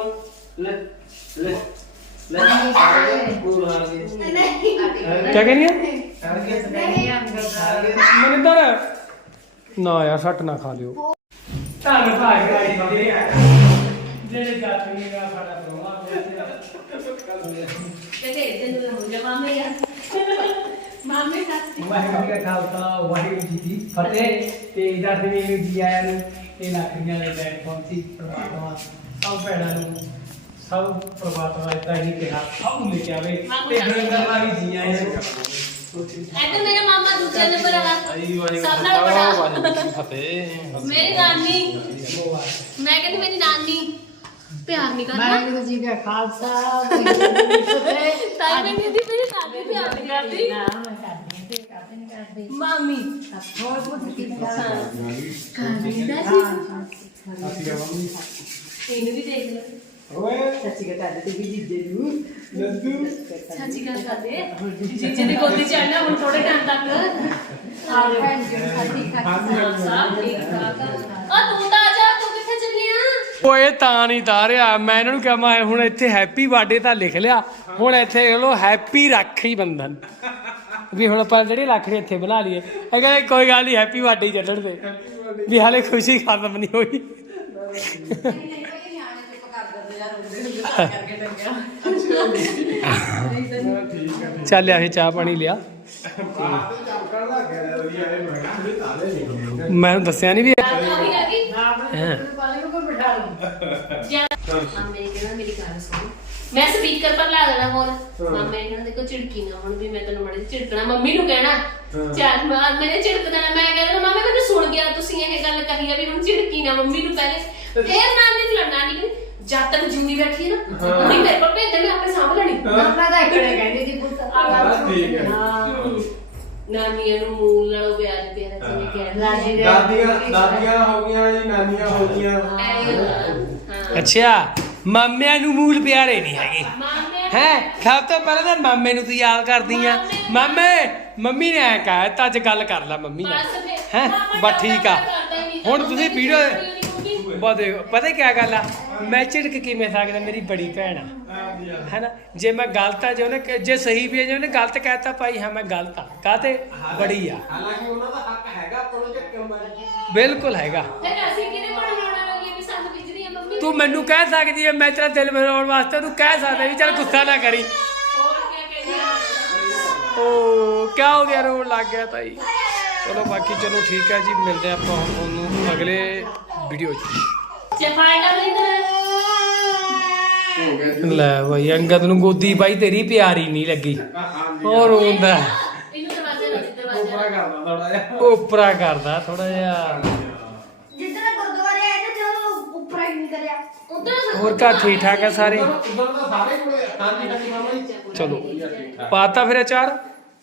ਕਿਆ ਕਹਿੰਦੀ ਆ? ਮਨਿੰਦਰ। ਨਾ ਯਾਰ ਸੱਟ ਨਾ ਖਾ ਲਿਓ। ਧੰਨ ਭਾਗ ਗਾਈ ਬੰਦੇ ਜਿਹੜੇ ਜਾਤਰੀ ਦਾ ਸਾਡਾ ਪ੍ਰੋਗਰਾਮ ਤੇ ਭੇਜ ਦੇ ਨੂੰ ਹੋ ਜਾ ਮਾਮੇ ਸੱਚ ਵਾਹਿਗੁਰੂ ਜੀ ਕਾ ਖਾਲਸਾ ਵਾਹਿਗੁਰੂ ਜੀ ਕੀ ਫਤਿਹ। ਤੇ ਦਰਸ਼ਨੀ ਨੂੰ ਜੀ ਆਇਆਂ ਨੂੰ ਇਹ ਲੱਖੀਆਂ ਦੇ ਬੈਠ ਪਹੁੰਚੀ ਪ੍ਰਮਾਤਮਾ। ਸਭ ਭੈਣਾਂ ਨੂੰ ਸਭ ਪ੍ਰਮਾਤਮਾ ਇਦਾਂ ਹੀ ਕਿਹਾ ਸਭ ਨੂੰ ਲੈ ਕੇ ਆਵੇ। ਤੇ ਹਰਿੰਦਰ ਨਾਲ ਵੀ ਜੀ ਆਇਆਂ ਨੂੰ। ਇੱਧਰ ਮੇਰਾ ਮਾਮਾ ਦੂਜੇ ਨੰਬਰ ਵਾਲਾ। ਸਭ ਨਾਲ ਬੜਾ ਫਤਿਹ। ਮੇਰੀ ਨਾਨੀ। ਮੈਂ ਕਹਿੰਦੀ ਮੇਰੀ ਨਾਨੀ। ਪਿਆਰ ਨਹੀਂ ਕਰਦਾ ਵਾਹਿਗੁਰੂ ਜੀ ਕਾ ਖਾਲਸਾ ਵਾਹਿਗੁਰੂ ਜੀ ਕੀ ਫਤਿਹ ਤਾਂ ਮੈਂ ਨਾਨੀ ਪਿਆਰ ਨਹੀਂ ਕਰਦੀ। ਨਾ ਮੈਂ ਕਰਦੀ ਹਾਂ, ਤੇ ਕਰਦੇ ਨਹੀਂ ਕਰਦੇ? ਮਾਮੀ। ਹੋਰ ਕੁਝ ਕੀ ਕਰਦੀ ਦਾ ਜੀ। ਇਹਨੂੰ ਵੀ ਦੇਖ ਲਓ। ਓਏ। ਸੱਚੀ ਗੱਲ ਕਰਦੇ ਤੇ ਵੀ ਜੀਜੇ ਨੂੰ। ਲੱਦੂ ਸੱਚੀ ਗੱਲ ਕਰਦੇ ਜੀਜੇ ਦੀ ਗੋਦੀ ਚੜਨਾ ਹੁਣ ਥੋੜੇ ਟਾਈਮ ਤੱਕ। ਭੈਣ ਜੀ ਨੂੰ ਸਭ ਠੀਕ ਠਾਕ ਸਭ? ਠੀਕ ਠਾਕ ਆ ਤੂੰ ਤਾਂ ਆ ਜਾ ਤੂੰ ਕਿੱਥੇ ਚੱਲੀ ਆ? ਓਏ ਤਾਂ ਨਹੀਂ ਤਾਰਿਆ। ਮੈਂ ਇਹਨਾਂ ਨੂੰ ਕਿਹਾ ਮੈਂ ਹੁਣ ਇੱਥੇ ਹੈਪੀ ਬਰਥਡੇ ਤਾਂ ਲਿਖ ਲਿਆ। ਹੁਣ ਇੱਥੇ ਲੋ ਹੈਪੀ ਰਾਖੀ ਬੰਧਨ। ਵੀ ਹੁਣ ਆਪਾਂ ਜਿਹੜੀ ਰੱਖੜੀ ਇੱਥੇ ਬਣਾ ਲਈਏ। ਇਹ ਕਹਿੰਦੇ ਕੋਈ ਗੱਲ ਨਹੀਂ ਹੈਪੀ ਬਰਥਡੇ ਚੱਲਣ ਦੇ। ਵੀ ਹਾਲੇ ਖੁਸ਼ੀ ਖਤਮ ਨਹੀਂ ਹੋਈ। ਚੱਲ ਆ ਇਹ ਚਾਹ ਪਾਣੀ ਲਿਆ। ਮੈਨੂੰ ਦੱਸਿਆ ਨਹੀਂ ਵੀ ਹੈਂ। ਮੈਂ ਸਪੀਕਰ ਪਰ ਲਾ ਦੇਣਾ ਫੋਨ ਮਾਮੇ ਨੇ ਕਹਿਣਾ ਦੇਖੋ ਝਿੜਕੀ ਨਾ ਹੁਣ ਵੀ ਮੈਂ ਤੈਨੂੰ ਮੜੇ ਝਿੜਕਣਾ। ਮੰਮੀ ਨੂੰ ਕਹਿਣਾ। ਚੱਲ ਮਾਂ ਮੈਨੇ ਝਿੜਕ ਦੇਣਾ। ਮੈਂ ਕਹਿੰਦਾ ਮਾਮੇ ਮੈਨੂੰ ਸੁਣ ਗਿਆ ਤੁਸੀਂ ਇਹ ਗੱਲ ਕਹੀ ਆ ਵੀ ਹੁਣ ਝਿੜਕੀ ਨਾ ਮੰਮੀ ਨੂੰ ਪਹਿਲੇ। ਫੇਰ ਨਾਨੀ ਚ ਲੜਨਾ ਨਹੀਂ ਜਦ ਤੱਕ ਜੂਨੀ ਬੈਠੀ ਹੈ ਨਾ ਨਹੀਂ ਮੇਰੇ ਕੋਲ ਭੇਜ ਦੇ ਮੈਂ ਆਪੇ ਸਾਂਭ ਲੈਣੀ। ਮਾਮਾ ਦਾ ਇਕੜੇ ਕਹਿੰਦੀ ਦੀ ਪੁੱਤ ਆ ਗੱਲ ਠੀਕ ਹੈ। ਨਾਨੀਆਂ ਨੂੰ ਮੂਲ ਨਾਲੋਂ ਵਿਆਜ ਪਿਆ ਜਿਵੇਂ ਕਹਿ ਲਾਜੀ ਦੇ ਦਾਦੀਆਂ ਦਾਦੀਆਂ ਹੋ ਗਈਆਂ ਜੀ ਨਾਨੀਆਂ ਹੋ ਗਈਆਂ। ਅੱਛਾ। ਮਾਮਿਆਂ ਨੂੰ ਮੂਲ ਪਿਆਰੇ ਨਹੀਂ ਹੈਗੇ। ਹੈ? ਸਭ ਤੋਂ ਪਹਿਲਾਂ ਤਾਂ ਮਾਮੇ ਨੂੰ ਤੂੰ ਯਾਦ ਕਰਦੀ ਆ। ਮਾਮੇ ਮੰਮੀ ਨੇ ਐ ਕਹਾ ਤਾਂ ਅੱਜ ਗੱਲ ਕਰ ਲੈ ਮੰਮੀ ਨਾਲ। ਬਸ ਫਿਰ। ਹੈ? ਬਸ ਠੀਕ ਆ। ਹੀ। ਹੁਣ ਤੁਸੀਂ ਵੀਡੀਓ ਵੀਡੀਓ ਬਾ ਦੇਖੋ ਪਤਾ ਕੀ ਗੱਲ ਆ? ਮੈਂ ਝਿੜਕ ਕਿਵੇਂ ਸਕਦਾ ਮੇਰੀ ਬੜੀ ਭੈਣ ਆ। ਹੈਨਾ? ਜੇ ਮੈਂ ਗਲਤ ਆ ਜੇ ਉਹਨੇ ਕਿ- ਜੇ ਸਹੀ ਵੀ ਹੈ ਜੇ ਉਹਨੇ ਗਲਤ ਕਹਿਤਾ ਭਾਈ ਹਾਂ ਮੈਂ ਗਲਤ ਆ। ਕਾਤੇ ਬੜੀ ਆ। ਹਾਲਾਂਕਿ ਉਹਨਾਂ ਦਾ ਹੱਕ ਹੈਗਾ ਨੂੰ ਝੱਕੇ ਮਾਰੀ। ਬਿਲਕੁਲ ਹੈਗਾ। ਤੇ ਅਸੀਂ ਕਿਹਨੇ ਬਣਾਉਣਾ ਲੱਗੀ ਵੀ ਸਾਨੂੰ ਖਿੱਚਦੀ ਆ ਮੰਮੀ ਤੂੰ ਮੈਨੂੰ ਕਹਿ ਸਕਦੀ ਹੈ ਮੈਂ ਤੇਰਾ ਦਿਲ ਮਨਾਉਣ ਵਾਸਤੇ ਤੂੰ ਕਹਿ ਸਕਦਾ ਵੀ ਚੱਲ ਗੁੱਸਾ ਨਾ ਕਰੀ। ਕੀ ਓ ਕਿਆ ਹੋ ਗਿਆ ਰੋਣ ਲੱਗ ਗਿਆ ਤਾਈ। ਚਲੋ ਬਾਕੀ ਚਲੋ ਠੀਕ ਹੈ ਜੀ ਮਿਲਦੇ ਆਪਾਂ ਹੁਣ ਤੁਹਾਨੂੰ ਅਗਲੇ ਵੀਡੀਓ 'ਚ। ਲੈ ਬਾਈ ਅੰਗਦ ਨੂੰ ਗੋਦੀ ਬਾਈ ਤੇਰੀ ਪਿਆਰੀ ਨਹੀਂ ਲੱਗੀ। ਹੋਰ ਰੋਂਦਾ ਇਹਨੂੰ ਦਰਵਾਜ਼ੇ ਨਾਲ ਦਰਵਾਜ਼ੇ ਉਪਰਾ ਕਰਦਾ ਥੋੜਾ ਜਿਹਾ। ਉਪਰਾ ਕਰਦਾ ਥੋੜਾ ਜਿਹਾ ਜਿੱਦਣ ਗੁਰਦੁਆਰੇ ਆਏ ਤੇ ਜਦੋਂ ਉੱਪਰ ਹੀ ਨਹੀਂ ਕਰਿਆ ਉਧਰ ਹੋਰ ਘਰ ਠੀਕ ਠਾਕ ਹੈ ਸਾਰੇ? ਉਧਰ ਤਾਂ ਸਾਰੇ ਕੋਲੇ ਹਾਂਜੀ ਹਾਂਜੀ ਮਾਮਾ ਜੀ। ਚਲੋ। ਪਾਤਾ ਫਿਰ ਅਚਾਰ?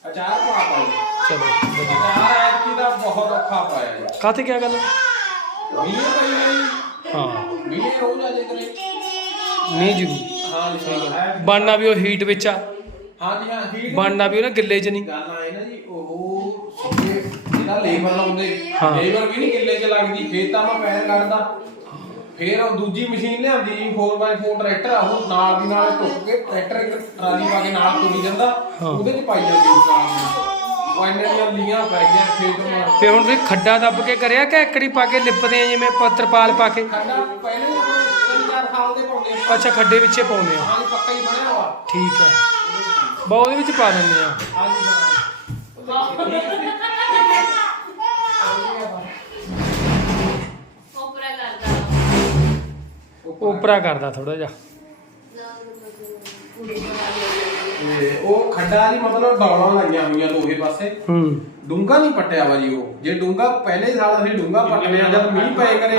ਅਚਾਰ ਪਾ ਪਾਓ ਚਲੋ ਵਧੀਆ। ਅਚਾਰ ਐਤਕੀ ਦਾ ਬਹੁਤ ਔਖਾ ਪਾਇਆ ਜੀ। ਕਾਤੇ ਕਿਆ ਗੱਲ? ਮੀਂਹ ਪਈ ਨਹੀਂ ਹਾਂ। ਮੀਂਹ ਰੋਜ਼ ਆ ਜੇ ਕਰੇ। ਨਹੀਂ ਜਰੂਰ। ਹਾਂ ਜੀ ਸਹੀ ਗੱਲ। ਬਣਨਾ ਵੀ ਉਹ ਹੀਟ ਵਿੱਚ ਆ। ਹਾਂ ਜੀ ਹਾਂ ਹੀਟ ਬਣਨਾ ਵੀ ਉਹ ਨਾ ਗਿੱਲੇ 'ਚ ਨਹੀਂ। ਗੱਲ ਆਏ ਨਾ ਜੀ ਉਹ ਸੁੱਕੇ ਜਿਹੜਾ ਲੇਬਰ ਲਾਉਂਦੇ। ਹਾਂ। ਲੇਬਰ ਵੀ ਨਹੀਂ ਕਿੱਲੇ 'ਚ ਲੱਗਦੀ ਖੇਤਾਂ 'ਮਾ ਪੈਰ ਕੱਢਦਾ ਫੇਰ ਉਹ ਦੂਜੀ ਮਸ਼ੀਨ ਲਿਆਂਦੀ ਜੀ 4x4 ਟਰੈਕਟਰ ਆ ਉਹ ਨਾਲ ਦੀ ਨਾਲ ਟੁੱਕ ਕੇ ਟਰੈਕਟਰ ਇੱਕ ਟਰਾਲੀ ਪਾ ਕੇ ਨਾਲ ਤੁਰੀ ਜਾਂਦਾ। ਉਹਦੇ 'ਚ ਪਾਈ ਜਾਂਦੀ ਸੀ ਦੀਆਂ ਲੀਆਂ ਪੈ ਗਈਆਂ ਖੇਤ ਤੇ ਹੁਣ ਤੁਸੀਂ ਖੱਡਾ ਦੱਬ ਕੇ ਕਰਿਆ ਕਿ ਐਕੜੀ ਪਾ ਕੇ ਲਿਪਦੇ ਆ ਜਿਵੇਂ ਪ- ਤਰਪਾਲ ਪਾ ਕੇ? ਸਾਡਾ ਪਹਿਲੇ ਵੀ ਆਪਣੇ ਤਿੰਨ ਚਾਰ ਸਾਲ ਦੇ ਪਾਉਂਦੇ ਆ। ਅੱਛਾ ਖੱਡੇ ਵਿੱਚੇ ਪਾਉਂਦੇ ਆ। ਹਾਂ ਜੀ ਪੱਕਾ ਹੀ ਬਣਿਆ ਵਾ ਠੀਕ ਆ। ਬਾ ਉਹਦੇ ਵਿੱਚ ਪਾ ਦਿੰਦੇ ਆ। ਹਾਂ ਜੀ ਹਾਂ। ਉਪਰਾ ਕਰਦਾ ਥੋੜਾ ਜਿਹਾ। ਤੇ ਉਹ ਖੱਡਾ ਜੀ ਮਤਲਬ ਡੌਲਾਂ ਲਾਈਆਂ ਹੋਈਆਂ ਦੋਹੇ ਪਾਸੇ। ਹੂੰ। ਡੂੰਗਾ ਨਹੀਂ ਪੱਟਿਆ ਵਾ ਜੀ ਉਹ। ਜੇ ਡੂੰਗਾ ਪਹਿਲੇ ਸਾਲ ਅਸੀਂ ਡੂੰਗਾ ਪੱਟ ਲਿਆ ਜਦ ਮੀਂਹ ਪਏ ਕਰੇ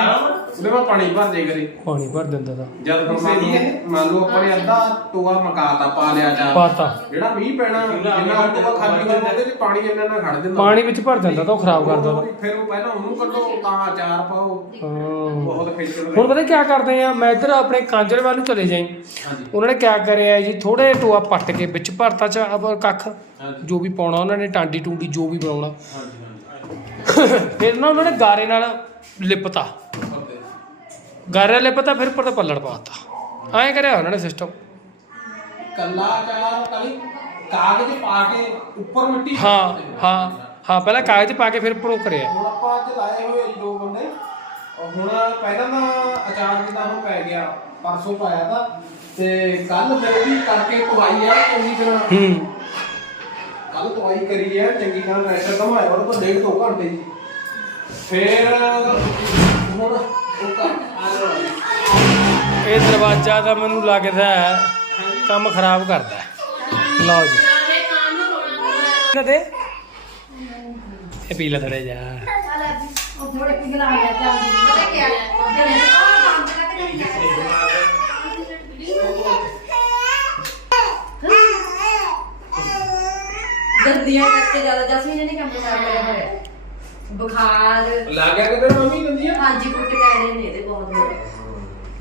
ਉਹਦੇ ਵਿੱਚ ਪਾਣੀ ਭਰ ਦੇ ਕਰੇ। ਪਾਣੀ ਭਰ ਦਿੰਦਾ ਤਾਂ। ਜਦ ਮੰਨ ਲਓ ਮੰਨ ਲਓ ਆਪਾਂ ਨੇ ਅੱਧਾ ਟੋਆ ਮਕਾਤਾ ਪਾ ਲਿਆ ਚਾਰ ਪਾਤਾ। ਜਿਹੜਾ ਮੀਂਹ ਪੈਣਾ ਜਿੰਨਾ ਉਹ ਟੋਆ ਖਾਲੀ ਹੋਊਗਾ ਉਹਦੇ ਵਿੱਚ ਪਾਣੀ ਇੰਨਾ ਨਾ ਖੜ ਦਿੰਦਾ ਪਾਣੀ ਵਿੱਚ ਭਰ ਦਿੰਦਾ ਤਾਂ ਉਹ ਖਰਾਬ ਕਰਦਾ ਤਾਂ ਫਿਰ ਉਹ ਪਹਿਲਾਂ ਉਹਨੂੰ ਕੱਢੋ ਤਾਂ ਅਚਾਰ ਪਾਓ। ਹਾਂ। ਬਹੁਤ ਖੇਚਲ ਹੁਣ ਪਤਾ ਕੀ ਕਰਦੇ ਆ ਮੈਂ ਇੱਧਰ ਆਪਣੇ ਕਾਂਜਰ ਵੱਲ ਨੂੰ ਚਲੇ ਜਾਈ। ਹਾਂਜੀ। ਉਹਨਾਂ ਨੇ ਕਿਆ ਕਰਿਆ ਜੀ ਥੋੜੇ ਟੋਆ ਪੱਟ ਕੇ ਵਿੱਚ ਭਰਤਾ ਚ ਅਬ ਕੱਖ। ਹਾਂਜੀ। ਜੋ ਵੀ ਪਾਉਣਾ ਉਹਨਾਂ ਨੇ ਟਾਂਡੀ ਟੂੰਡੀ ਜੋ ਵੀ ਹਾਂਜੀ ਫਿਰ ਨਾ ਉਹਨਾਂ ਨੇ ਗਾਰੇ ਨਾਲ ਲਿਪਤਾ। ਗਾਰੇ ਲਿਪਤਾ ਫਿਰ ਉੱਪਰ ਤੇ ਪੱਲੜ ਪਾਤਾ ਐਂ ਕਰਿਆ ਉਹਨਾਂ ਨੇ ਸਿਸਟਮ ਕੱਲਾ ਅਚਾਰ ਕਲੀ ਕਾਗਜ਼ ਪਾ ਕੇ ਉੱਪਰ ਮਿੱਟੀ ਹਾਂ ਹਾਂ ਹਾਂ ਪਹਿਲਾਂ ਕਾਗਜ਼ ਪਾ ਕੇ ਫਿਰ ਉੱਪਰੋਂ ਕਰਿਆ। ਹੁਣ ਆਪਾਂ ਅੱਜ ਲਾਏ ਹੋਏ ਜੀ ਦੋ ਬੰਦੇ। ਹੁਣ ਪਹਿਲਾਂ ਤਾਂ ਅਚਾਰ ਜਿੱਦਾਂ ਹੁਣ ਪੈ ਗਿਆ ਪਰਸੋਂ ਪਾਇਆ ਤਾਂ। ਤੇ ਕੱਲ ਫਿਰ ਵੀ ਕਰਕੇ ਧਵਾਈ ਆ ਚੰਗੀ ਤਰ੍ਹਾਂ ਹੂੰ। ਕੱਲ ਧਵਾਈ ਕਰੀ ਹੈ ਚੰਗੀ ਤਰ੍ਹਾਂ ਟਰੈਕਟਰ ਘਮਾਇਆ ਉਹਨੂੰ ਤਾਂ ਡੇਢ ਦੋ ਘੰਟੇ ਜੀ ਫਿਰ ਹੁਣ ਉਹ ਆ ਇਹ ਦਰਵਾਜ਼ਾ ਤਾਂ ਮੈਨੂੰ ਲੱਗਦਾ ਹੈ ਕੰਮ ਖਰਾਬ ਕਰਦਾ ਹੈ। ਲਓ ਜੀ। ਨਾਲੇ ਕਾਨ ਨੂੰ ਰੋਣਾ ਪੈਂਦਾ। ਨਾ ਦੇ ਇਹ ਪੀ ਲੈ ਥੋੜੇ ਜਾ ਉਹ ਥੋੜੇ ਪਿਘਲਾ ਗਿਆ। ਚੱਲ ਪਤਾ ਕੀ ਆ ਉਹਦੇ ਨੇ ਆਹ ਕੰਮ ਤੇ ਲੱਗ ਜਾਂਦੀ ਦਰਦੀਆਂ ਕਰਕੇ ਜ਼ਿਆਦਾ ਜਸਮੀਨ ਨੇ ਕੰਮ ਕਰਿਆ ਹੋਇਆ ਬੁਖਾਰ। ਲੱਗ ਗਿਆ ਕਿਤੇ ਮੰਮੀ ਗੰਦੀਆਂ ਹਾਂਜੀ ਕੁੱਟ ਕਾੜੇ ਨੇ ਇਹਦੇ ਬਹੁਤ ਜ਼ਿਆਦਾ।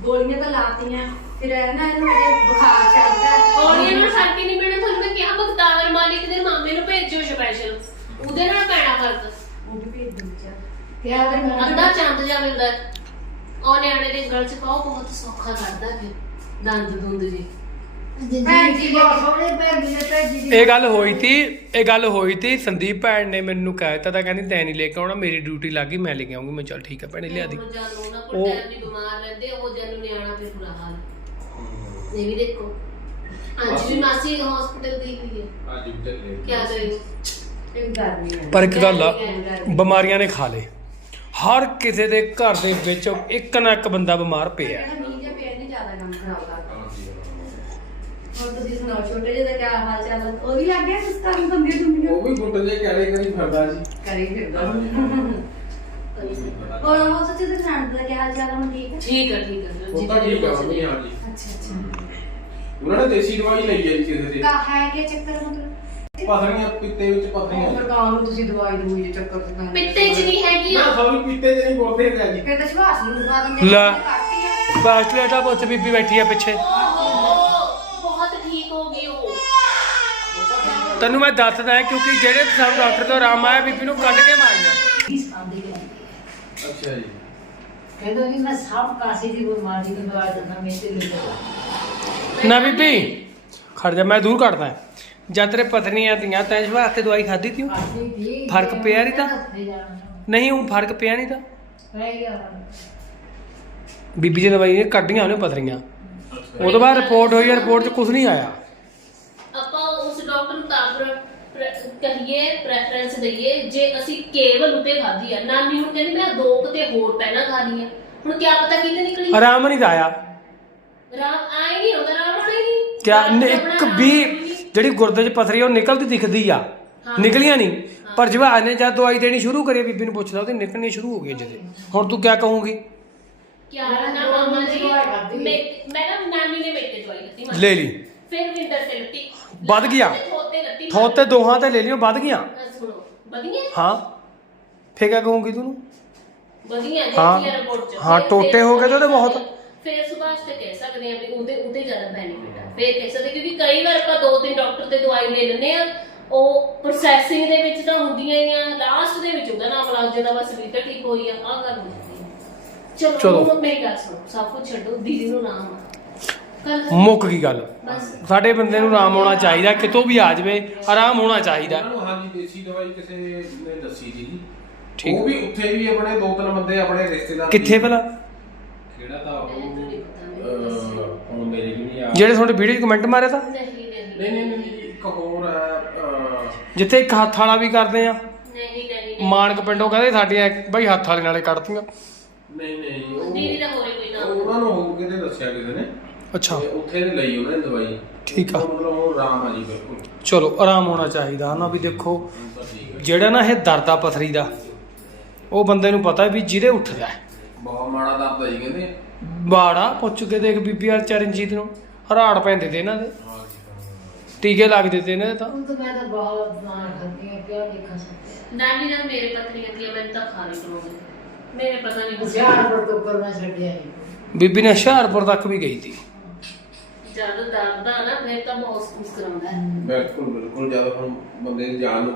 ਗੋਲੀਆਂ ਤਾਂ ਲਾਤੀਆਂ। ਫਿਰ ਇਹ ਨਾ ਇਹਨੂੰ ਜੇ ਬੁਖਾਰ ਚੜਦਾ ਔੜੀਆਂ ਨਾਲ ਫ਼ਰਕ ਹੀ ਨਹੀਂ ਪੈਣਾ। ਤੁਹਾਨੂੰ ਮੈਂ ਕਿਹਾ ਬਖਤਾਵਰ ਮਾਲਿਕ ਦੇ ਮਾਮੇ ਨੂੰ ਭੇਜੋ ਸਪੈਸ਼ਲ ਉਹਦੇ ਨਾਲ ਪੈਣਾ ਫ਼ਰਕ। ਉਹ ਵੀ ਭੇਜ ਦਿੰਦੀ ਕਿਆ ਕਰ ਮੈਂ ਅੱਧਾ ਚੰਦ ਜਾ ਮਿਲਦਾ। ਹੈ। ਉਹ ਨਿਆਣੇ ਦੇ ਗਲ ਚ ਪਾਓ ਬਹੁਤ ਸੌਖਾ ਕਰਦਾ ਫਿਰ। ਦੰਦ ਦੁੰਦ ਜੀ। ਭੈਣ ਜੀ ਬਹੁਤ ਸੋਹਣੇ ਭੈਣ ਜੀ ਨੇ ਭੈਣ ਜੀ ਦੀ ਇਹ ਗੱਲ ਹੋਈ ਤੀ ਇਹ ਗੱਲ ਹੋਈ ਤੀ ਸੰਦੀਪ ਭੈਣ ਨੇ ਮੈਨੂੰ ਕਹਿ ਦਿੱਤਾ ਤਾਂ ਕਹਿੰਦੀ ਤੈਂ ਨਹੀਂ ਲੈ ਕੇ ਆਉਣਾ ਮੇਰੀ ਡਿਊਟੀ ਲੱਗ ਗਈ ਮੈਂ ਲੈ ਕੇ ਆਉਂਗੀ ਮੈਂ ਚੱਲ ਠੀਕ ਹੈ ਭੈਣੇ ਲਿਆ ਦੀ। ਹੁਣ ਜਾਨੂੰ ਉਹਨਾਂ ਕੋਲ ਉਹ- ਟਾਈਮ ਦੀ ਬਿਮਾਰ ਰਹਿੰਦੇ ਉਹ ਜਾਨੂੰ ਨਿਆਣਾ ਫਿਰ ਬੁਰਾ ਹਾਲ। ਇਹ ਵੀ ਦੇਖੋ। ਅੱਜ ਵੀ ਮਾਸੀ ਹਸਪੀਟਲ ਗਈ ਹੋਈ ਹੈ। ਅੱਜ ਵੀ ਚੱਲੇ ਕੀ ਕਰੇ? ਇਹ ਗਰਮੀ ਹੈ। ਪਰ ਇੱਕ ਗੱਲ ਆ ਬਿਮਾਰੀਆਂ ਨੇ ਖਾ ਲੇ ਹਰ ਕਿਸੇ ਦੇ ਘਰ ਦੇ ਵਿੱਚ ਇੱਕ ਨਾ ਇੱਕ ਬੰਦਾ ਬਿਮਾਰ ਪਿਆ। ਜਿਹੜਾ ਮੀਂਹ ਜਿਹਾ ਪਿਆ ਨਹੀਂ ਜ਼ਿਆਦਾ ਕੰਮ ਖਰਾਬ ਹਾਂ। ਹੋਰ ਤੁਸੀਂ ਸੁਣਾਓ ਛੋਟੇ ਜਿਹੇ ਦਾ ਕੀ ਹਾਲ ਚਾਲ ਹੈ? ਉਹ ਵੀ ਲੱਗ ਗਿਆ ਸੁਸਤਾਂ ਨੂੰ ਬੰਦੇ ਦੁਨੀਆ ਉਹ ਵੀ ਗੁੱਟ ਜੇ ਕਰੇ ਕਰੀ ਫਿਰਦਾ ਜੀ। ਕਰੀ ਫਿਰਦਾ। ਉਹ ਹੋਰ ਉਹ ਸੱਚੇ ਤੇ ਨੰਦ ਦਾ ਕੀ ਹਾਲ ਚਾਲ ਹੈ? ਹੁਣ ਠੀਕ ਹੈ ਠੀਕ ਹੈ ਠੀਕ ਹੈ ਤਾਂ ਠੀਕ ਆ ਮੰਮੀ ਹਾਂ ਜੀ। ਅੱਛਾ ਅੱਛਾ। ਉਹਨਾਂ ਨੇ ਦੇਸੀ ਦਵਾਈ ਲਈ ਹੈ ਜੀ ਕਿਸੇ ਦੇ। ਕਾ ਹੈ ਕਿ ਚੱਕਰ ਮਤਲਬ? ਪਥਰੀਆਂ ਪਿੱਤੇ ਵਿੱਚ ਪਥਰੀਆਂ। ਸਰਕਾਰ ਨੂੰ ਤੁਸੀਂ ਦਵਾਈ ਦੂਈ ਚੱਕਰ ਤੇ ਪੈਂਦੇ ਪਿੱਤੇ ਚ ਨਹੀਂ ਹੈਗੀ। ਨਾ ਸੌਰੀ ਪਿੱਤੇ ਜੇ ਨਹੀਂ ਬੋਲਦੇ ਹੈ ਜੀ। ਫਿਰ ਤਾਂ ਸ਼ਵਾਸ ਨੂੰ ਦਵਾ ਦਿੰਦੇ ਲੈ। ਆ। ਬੀਬੀ ਬੈਠੀ ਆ ਪਿੱਛੇ ਬਹੁਤ ਠੀਕ ਹੋ ਗਈ ਉਹ ਤੈਨੂੰ ਮੈਂ ਦੱਸਦਾ ਕਿਉਂਕਿ ਜਿਹੜੇ ਸਭ ਡਾਕਟਰ ਤੋਂ ਆਰਾਮ ਆਇਆ ਬੀਬੀ ਨੂੰ ਕੱਢ ਕੇ ਮਾਰੀਆਂ ਹੈ ਅੱਛਾ ਜੀ। ਕਹਿੰਦਾ ਜੀ ਮੈਂ ਸਭ ਕਾਸੇ ਦੀ ਬਿਮਾਰੀ ਦੀ ਦਵਾਈ ਦਿੰਦਾ ਮੇਰੇ ਤੇ ਲੈ ਲਓ ਨਾ ਬੀਬੀ ਖੜ ਜਾ ਮੈਂ ਦੂਰ ਕੱਢਦਾ ਜਦ ਤੇਰੇ ਪਤਨੀਆਂ ਤੀਆਂ ਤੈਂ ਇਸ ਵਾਸਤੇ ਦਵਾਈ ਖਾਧੀ ਤੀ? ਦੀ ਫ਼ਰਕ ਪਿਆ ਨੀ ਤਾਂ? ਨਹੀਂ ਉਹ ਫ਼ਰਕ ਪਿਆ ਨਹੀਂ ਤਾਂ? ਗਿਆ। ਬੀਬੀ ਦੀ ਦਵਾਈ ਨੇ ਕੱਢੀਆਂ ਉਹਨੇ ਪਤਰੀਆਂ ਉਹ ਤੋਂ ਬਾਅਦ ਰਿਪੋਰਟ ਹੋਈ ਰਿਪੋਰਟ 'ਚ ਕੁਝ ਨਹੀਂ ਆਇਆ ਆਪਾਂ ਉਸ ਡਾਕਟਰ ਨੂੰ ਤਾਂ ਪ੍ਰ- ਪ੍ਰ- ਕਹੀਏ ਪ੍ਰੈਫਰੈਂਸ ਦਈਏ ਜੇ ਅਸੀਂ ਕੇਵਲ ਉਤੇ ਖਾਧੀ ਆ ਨਾਨੀ ਹੁਣ ਕਹਿੰਦੀ ਮੈਂ ਦੋ ਕਿਤੇ ਹੋਰ ਪਹਿਲਾਂ ਖਾ ਲਈ ਆ ਹੁਣ ਕੀ ਪਤਾ ਕਿਤੇ ਨਿਕਲੀ? ਆਰਾਮ ਨਹੀਂ ਤਾਂ ਆਇਆ। ਰਾਮ ਆਏ ਨਹੀਂ ਉਹਦਾ ਰਾਮ ਆਉਣਾ ਹੀ ਨਹੀਂ। ਕਿਆ ਨ- ਇੱਕ ਵੀ। ਜਿਹੜੀ ਗੁਰਦੇ 'ਚ ਪਥਰੀ ਆ, ਉਹ ਨਿਕਲਦੀ ਦਿਖਦੀ ਆ। ਨਿਕਲੀਆਂ ਨਹੀਂ। ਪਰ ਜਵਾਨ ਨੇ ਜਦ ਦਵਾਈ ਦੇਣੀ ਸ਼ੁਰੂ ਕਰੀ ਬੀਬੀ ਨੂੰ ਪੁੱਛਦਾ ਉਹਦੀ ਨਿਕਲਣੀ ਸ਼ੁਰੂ ਹੋ ਗਈ ਜਦੇ ਹੁਣ ਤੂੰ ਕਿਆ ਕਹੂੰਗੀ? ਕਿਆ ਨਾ ਮਾਮਾ ਜੀ। ਮੈਂ ਮੈਂ ਨਾ ਨਾਨੀ ਨੇ ਮੇਰੇ ਤੇ ਦਵਾਈ ਦਿੱਤੀ। ਲੈ ਲਈ। ਫਿਰ ਵਿੰਦਰ ਤੇ ਲੱਤੀ ਵੱਧ ਗਿਆ। ਥੋਤੇ ਲੱਤੀ ਥੋਤ ਤੇ ਦੋਹਾਂ ਤੇ ਲੈ ਲਿਓ ਵੱਧ ਅਹ ਸੁਣੋ ਵਧੀਆ? ਹਾਂ। ਫੇਰ ਕਿਆ ਕਹੂੰਗੀ ਤੂੰ ਵਧੀਆ ਹਾਂ। ਦੇਖੀ ਰਿਪੋਰਟ ਚ। ਹਾਂ, ਫਿਰ- ਟੋਟੇ ਫਿਰ ਹੋ ਗਏ ਤੇ ਉਹਦੇ ਬਹੁਤ। ਫਿਰ ਸੁਭਾਸ਼ ਤੇ ਕਹਿ ਸਕਦੇ ਆ ਵੀ ਉਹਦੇ ਉਹਦੇ ਜ਼ਿਆਦਾ ਬੈਨੀਫਿਟ ਆ। ਫਿਰ ਕਹਿ ਸਕਦੇ ਕਿਉਂਕਿ ਕਈ ਵਾਰ ਆਪਾਂ ਦੋ ਤਿੰਨ ਡਾਕਟਰ ਤੇ ਦਵਾਈ ਲੈ ਲੈਂਦੇ ਆ। ਉਹ ਪ੍ਰੋਸੈਸਿੰਗ ਦੇ ਵਿੱਚ ਤਾਂ ਹੁੰਦੀਆਂ ਹੀ ਆ। ਲਾਸਟ ਦੇ ਵਿੱਚ ਉਹਦਾ ਨਾਮ ਲੱਗ ਜਾਂਦਾ ਬਸ ਵੀ ਤਾਂ ਠੀਕ ਹੋਈ ਆ। ਆਹ ਗੱਲ ਹੋ ਜਾਂਦੀ ਆ। ਚਲੋ ਚਲੋ। ਹੁਣ ਮੇਰੀ ਗੱਲ ਸੁਣੋ। ਸਭ ਕੁਝ ਛੱਡੋ ਦੀਦੀ ਨੂੰ ਨਾਮ ਮੁੱਕ ਗਈ ਗੱਲ। ਸਾਡੇ ਬੰਦੇ ਨੂੰ ਆਰਾਮ ਹੋਣਾ ਚਾਹੀਦਾ ਕਿਤੋਂ ਵੀ ਆ ਜਾਵੇ ਆਰਾਮ ਹੋਣਾ ਚਾਹੀਦਾ। ਇਹਨਾਂ ਨੂੰ ਹਾਂਜੀ ਦੇਸੀ ਦਵਾਈ ਕਿਸੇ ਨੇ ਦੱਸੀ ਸੀ। ਜੀ ਠੀਕ। ਉਹ ਵੀ ਉੱਥੇ ਵੀ ਆਪਣੇ ਦੋ ਤਿੰਨ ਬੰਦੇ ਆਪਣੇ ਰਿਸ਼ਤੇਦਾਰ ਕਿੱਥੇ ਭਲਾ? ਕਿਹੜਾ ਤਾਂ ਉਹ। ਅਹ, ਹੁਣ ਮੇਰੇ ਵੀ ਨਹੀਂ ਆ। ਜਿਹੜੇ ਤੁਹਾਡੇ ਵੀਡੀਓ 'ਚ ਕਮੈਂਟ ਮਾਰਿਆ ਤਾਂ? ਨਹੀਂ ਨਹੀਂ ਨਹੀਂ। ਜੀ, ਇੱਕ ਹੋਰ ਹੈ ਅਹ, ਜਿੱਥੇ ਇੱਕ ਹੱਥ ਵਾਲਾ ਵੀ ਕਰਦੇ ਆ। ਨਹੀਂ ਨਹੀਂ ਨਹੀਂ ਮਾਨਕ ਪਿੰਡੋਂ ਕਹਿੰਦੇ ਸਾਡੀਆਂ ਬਈ ਹੱਥ ਵਾਲੇ ਨਾਲੇ ਕੱਢਤੀਆਂ। ਨਹੀਂ ਨਹੀਂ ਉਹ ਦੀਦੀ ਦਾ ਹੋਰੇ ਕੋਈ ਨਾਮ। ਉਹਨਾਂ ਨੂੰ ਹੋਰ ਕਿਤੇ ਦੱਸਿਆ ਕਿਸੇ ਨੇ? ਅੱਛਾ। ਤੇ ਉੱਥੇ ਲਈ ਉਹਨਾਂ ਨੇ ਦਵਾਈ। ਠੀਕ ਆ। ਉਹ ਮਤਲਬ ਉਹ ਆਰਾਮ ਆ ਜੀ ਬਿਲਕੁਲ। ਚਲੋ ਆਰਾਮ ਹੋਣਾ ਚਾਹੀਦਾ ਹਨਾ ਵੀ ਦੇਖੋ ਹੁਣ ਤਾਂ ਠੀਕ ਹੈ ਜਿਹੜਾ ਨਾ ਇਹ ਦਰਦ ਆ ਪਥਰੀ ਦਾ ਉਹ ਬੰਦੇ ਨੂੰ ਪਤਾ ਵੀ ਜਿਹਦੇ ਉੱਠਦਾ ਹੈ। ਬਹੁਤ ਮਾੜਾ ਦਰਦ ਆ ਜੀ ਕਹਿੰਦੇ। ਬਾੜਾ ਪੁੱਛ ਕੇ ਦੇਖ ਬੀਬੀ ਵਾਲ ਚਰਨਜੀਤ ਨੂੰ ਹਰਾੜ ਪੈਂਦੇ ਤੇ ਇਹਨਾਂ ਦੇ। ਹਾਂ ਜੀ ਟੀਕੇ ਲੱਗਦੇ ਤੇ ਇਹਨਾਂ ਦੇ ਤਾਂ। ਹੁਣ ਤਾਂ ਮੈਂ ਤਾਂ ਬਹੁਤ ਮਾਰ ਖਾਂਦੀ ਹਾਂ ਕਿਆ ਦੇਖਾ ਸਕਦੇ? ਨਾਨੀ ਜਦ ਮੇਰੇ ਪਤਨੀਆਂ ਦੀਆਂ ਮੈਨੂੰ ਤਾਂ ਖਾ ਨਹੀਂ ਕਰੋਗੇ ਮੇਰੇ ਪਤਾ ਨਹੀਂ ਕੁਛ ਹਜ਼ਾਰ ਪਰ ਤੋਂ ਕਰਨਾ ਛੱਡਿਆ ਨਹੀਂ। ਬੀਬੀ ਨੇ ਹੁਸ਼ਿਆਰਪੁਰ ਤੱਕ ਵੀ ਗਈ ਸੀ ਜਦ ਦਰਦ ਆ ਨਾ, ਫਿਰ ਤਾਂ ਬਹੁਤ ਮੁਸਕਰਾਉਂਦਾ ਹੈ। ਬਿਲਕੁਲ ਬਿਲਕੁਲ। ਜਦੋਂ ਹੁਣ ਬੰਦੇ ਦੀ ਜਾਨ ਨੂੰ